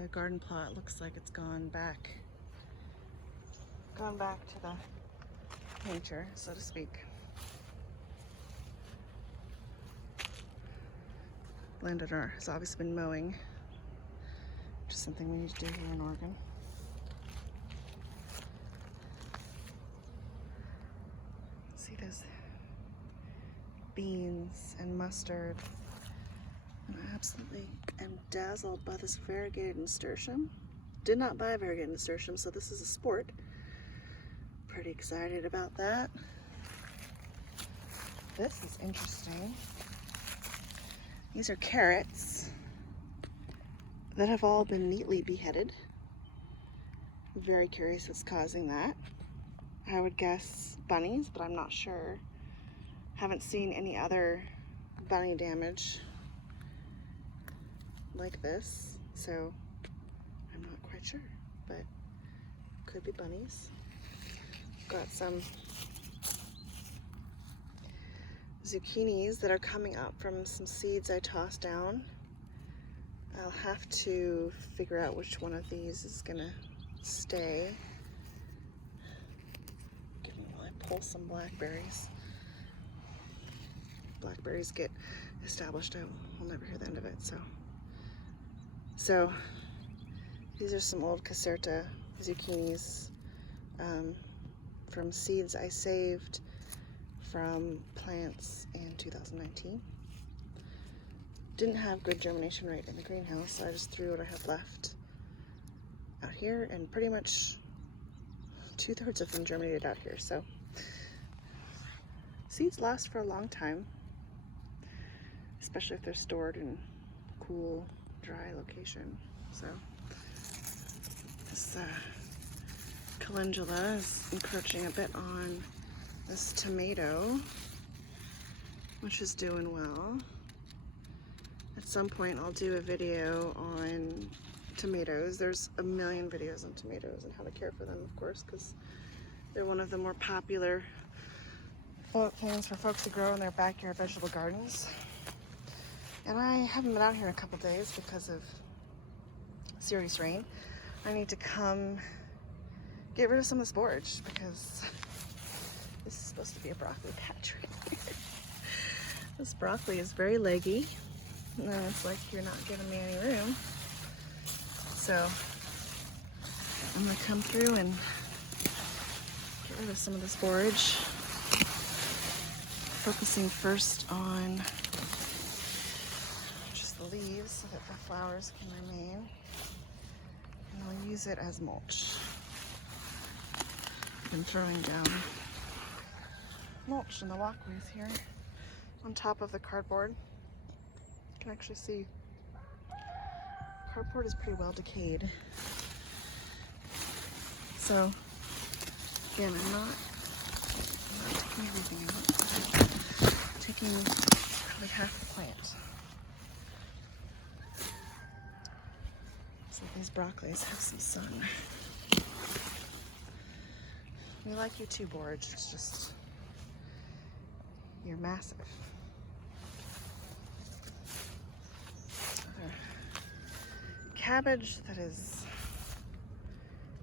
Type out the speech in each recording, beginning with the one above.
The garden plot looks like it's gone back to the nature, so to speak. Landowner has obviously been mowing, which is something we need to do here in Oregon. See, there's beans and mustard. And I absolutely am dazzled by this variegated nasturtium. Did not buy a variegated nasturtium, so this is a sport. Pretty excited about that. This is interesting. These are carrots that have all been neatly beheaded. I'm very curious what's causing that. I would guess bunnies, but I'm not sure. Haven't seen any other bunny damage like this, so I'm not quite sure, but could be bunnies. Got some zucchinis that are coming up from some seeds I tossed down. I'll have to figure out which one of these is gonna stay. Give me while I pull some blackberries. Blackberries get established, I'll never hear the end of it, so these are some old Caserta zucchinis from seeds I saved from plants in 2019. Didn't have good germination rate in the greenhouse, so I just threw what I have left out here, and pretty much 2/3 of them germinated out here. So seeds last for a long time, especially if they're stored in a cool, dry location. So this calendula is encroaching a bit on this tomato, which is doing well. At some point I'll do a video on tomatoes. There's a million videos on tomatoes and how to care for them, of course, because they're one of the more popular things for folks to grow in their backyard vegetable gardens. And I haven't been out here in a couple days because of serious rain. I need to come get rid of some of this borage because this is supposed to be a broccoli patch right here. This broccoli is very leggy. And then it's like you're not giving me any room. So I'm gonna come through and get rid of some of this borage. Focusing first on just the leaves so that the flowers can remain. And I'll use it as mulch. I've been throwing down mulch in the walkways here on top of the cardboard. You can actually see cardboard is pretty well decayed. So again, I'm not taking everything out. I'm taking probably half the plant. So these broccolis have some sun. We like you too, borage. It's just you're massive. Cabbage that is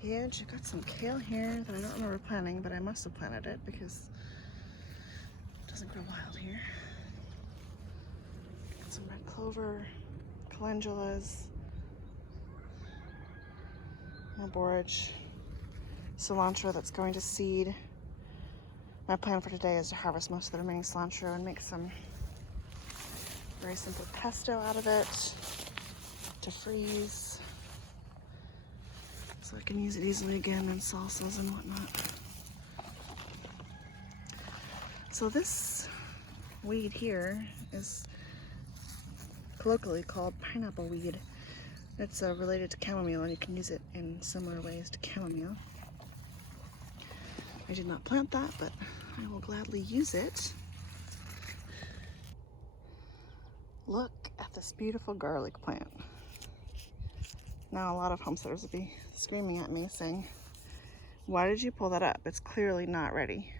huge. I got some kale here that I don't remember planting, but I must have planted it because it doesn't grow wild here. Got some red clover, calendulas, more borage, cilantro that's going to seed. My plan for today is to harvest most of the remaining cilantro and make some very simple pesto out of it to freeze so I can use it easily again in salsas and whatnot. So this weed here is colloquially called pineapple weed. It's related to chamomile, and you can use it in similar ways to chamomile. I did not plant that, but I will gladly use it. Look at this beautiful garlic plant. Now a lot of homesteaders would be screaming at me saying, why did you pull that up? It's clearly not ready.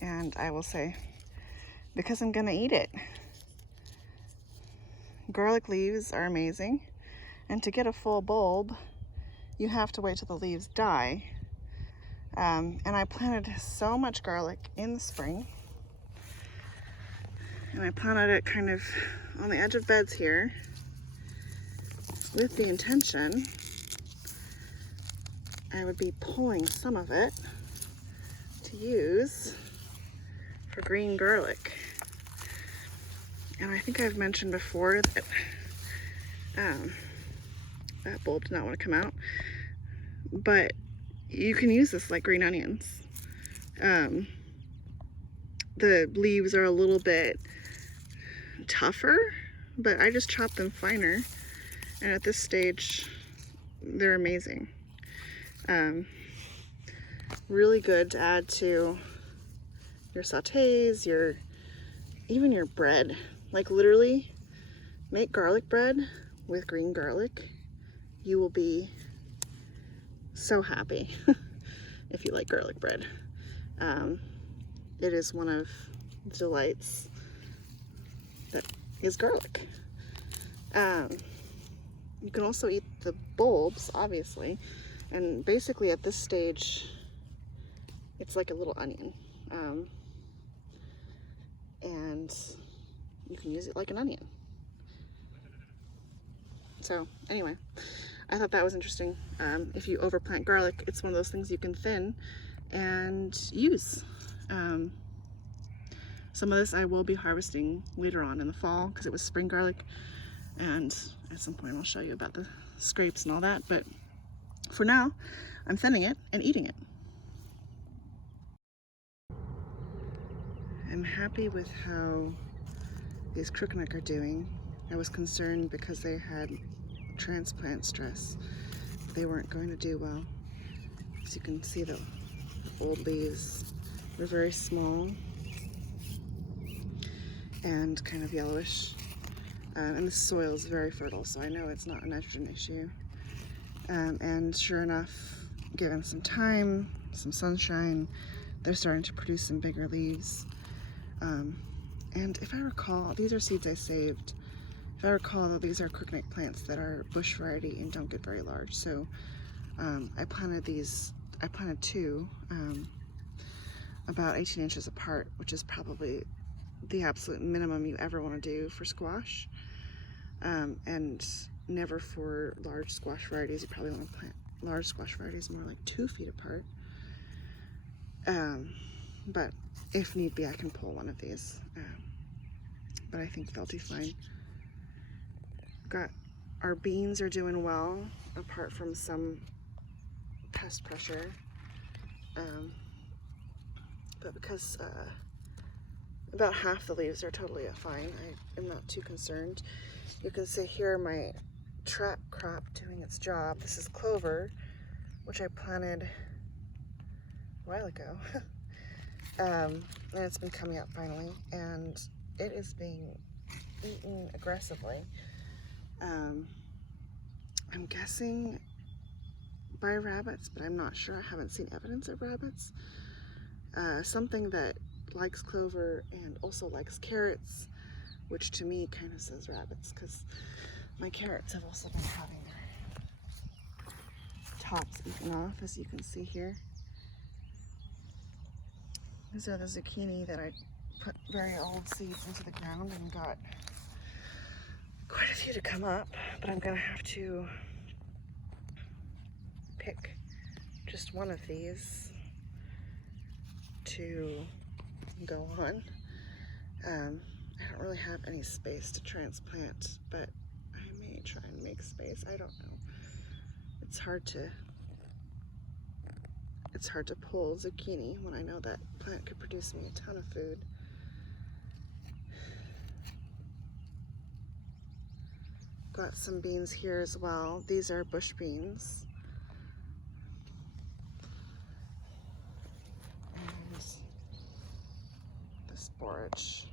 And I will say, because I'm gonna eat it. Garlic leaves are amazing. And to get a full bulb, you have to wait till the leaves die. And I planted so much garlic in the spring. And I planted it kind of on the edge of beds here with the intention I would be pulling some of it to use for green garlic. And I think I've mentioned before that that bulb did not want to come out, but you can use this like green onions. The leaves are a little bit tougher, but I just chop them finer, and at this stage they're amazing. Really good to add to your sautés, even your bread. Like literally make garlic bread with green garlic. You will be so happy if you like garlic bread. It is one of the delights that is garlic. You can also eat the bulbs, obviously, and basically at this stage it's like a little onion, and you can use it like an onion. So anyway, I thought that was interesting. If you overplant garlic, it's one of those things you can thin and use. Some of this I will be harvesting later on in the fall because it was spring garlic, and at some point I'll show you about the scrapes and all that, but for now I'm thinning it and eating it. I'm happy with how these crookneck are doing. I was concerned because they had transplant stress. They weren't going to do well. As you can see, the old leaves were very small and kind of yellowish. And the soil is very fertile, so I know it's not a nitrogen issue. And sure enough, given some time, some sunshine, they're starting to produce some bigger leaves. And if I recall, these are seeds I saved. If I recall, these are crookneck plants that are bush variety and don't get very large. So I planted two about 18 inches apart, which is probably the absolute minimum you ever want to do for squash. And never for large squash varieties. You probably want to plant large squash varieties more like 2 feet apart. But if need be, I can pull one of these. But I think they'll do fine. Our beans are doing well, apart from some pest pressure. But because about half the leaves are totally fine, I am not too concerned. You can see here my trap crop doing its job. This is clover, which I planted a while ago. And it's been coming up finally, and it is being eaten aggressively. I'm guessing by rabbits, but I'm not sure. I haven't seen evidence of rabbits. Something that likes clover and also likes carrots, which to me kind of says rabbits, because my carrots have also been having their tops eaten off, as you can see here. These are the zucchini that I put very old seeds into the ground and got quite a few to come up, but I'm gonna have to pick just one of these to go on. I don't really have any space to transplant, but I may try and make space. I don't know. It's hard to pull zucchini when I know that plant could produce me a ton of food. Got some beans here as well. These are bush beans. And this borage.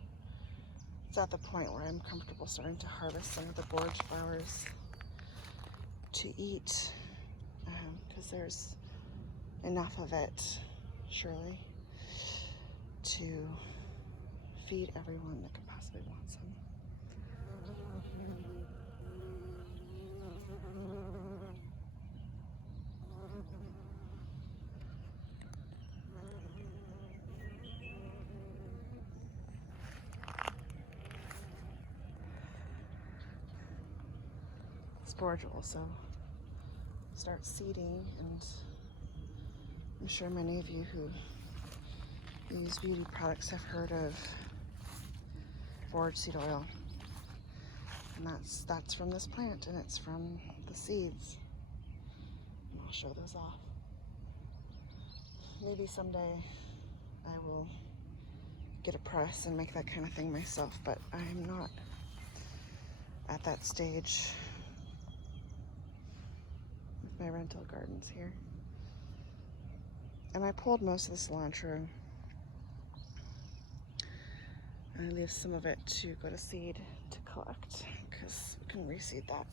It's at the point where I'm comfortable starting to harvest some of the borage flowers to eat, because there's enough of it, surely, to feed everyone that could possibly want some. Sporage will also start seeding, and I'm sure many of you who use beauty products have heard of forage seed oil, and that's from this plant, and it's from the seeds. And I'll show those off. Maybe someday I will get a press and make that kind of thing myself, but I'm not at that stage with my rental gardens here. And I pulled most of the cilantro, and I leave some of it to go to seed to collect, because we can reseed that.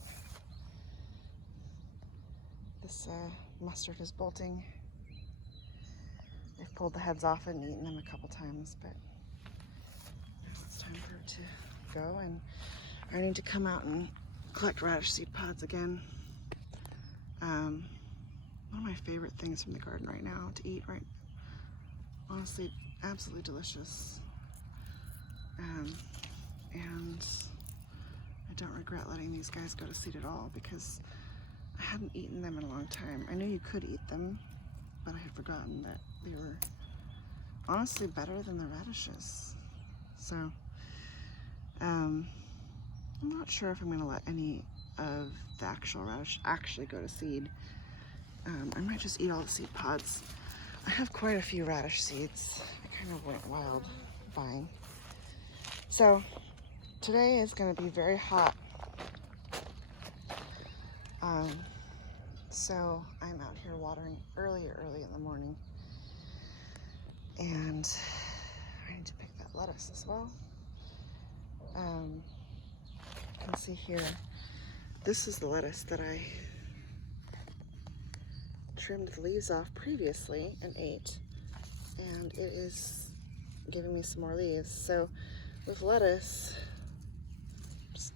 This mustard is bolting. I've pulled the heads off and eaten them a couple times, but it's time for it to go, and I need to come out and collect radish seed pods again. One of my favorite things from the garden right now to eat, right? Honestly, absolutely delicious. And I don't regret letting these guys go to seed at all, because I hadn't eaten them in a long time. I knew you could eat them, but I had forgotten that they were honestly better than the radishes. So, I'm not sure if I'm going to let any of the actual radish actually go to seed. I might just eat all the seed pods. I have quite a few radish seeds. I kind of went wild buying. So, today is going to be very hot. So I'm out here watering early in the morning, and I need to pick that lettuce as well. You can see here, this is the lettuce that I trimmed the leaves off previously and ate, and it is giving me some more leaves. So with lettuce, just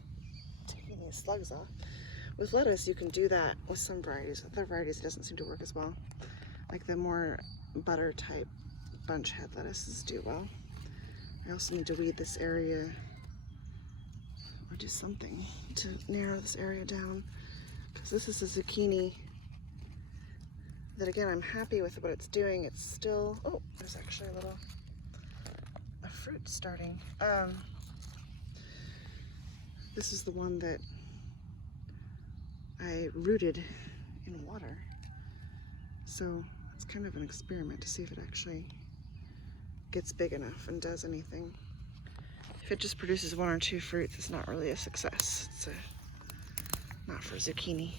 taking these slugs off, with lettuce you can do that with some varieties. With other varieties it doesn't seem to work as well. Like the more butter type bunch head lettuces do well. I also need to weed this area, or do something to narrow this area down, because this is a zucchini that, again, I'm happy with what it's doing. It's still, oh, there's actually a fruit starting. This is the one that I rooted in water. So it's kind of an experiment to see if it actually gets big enough and does anything. If it just produces one or two fruits, it's not really a success. It's not for zucchini.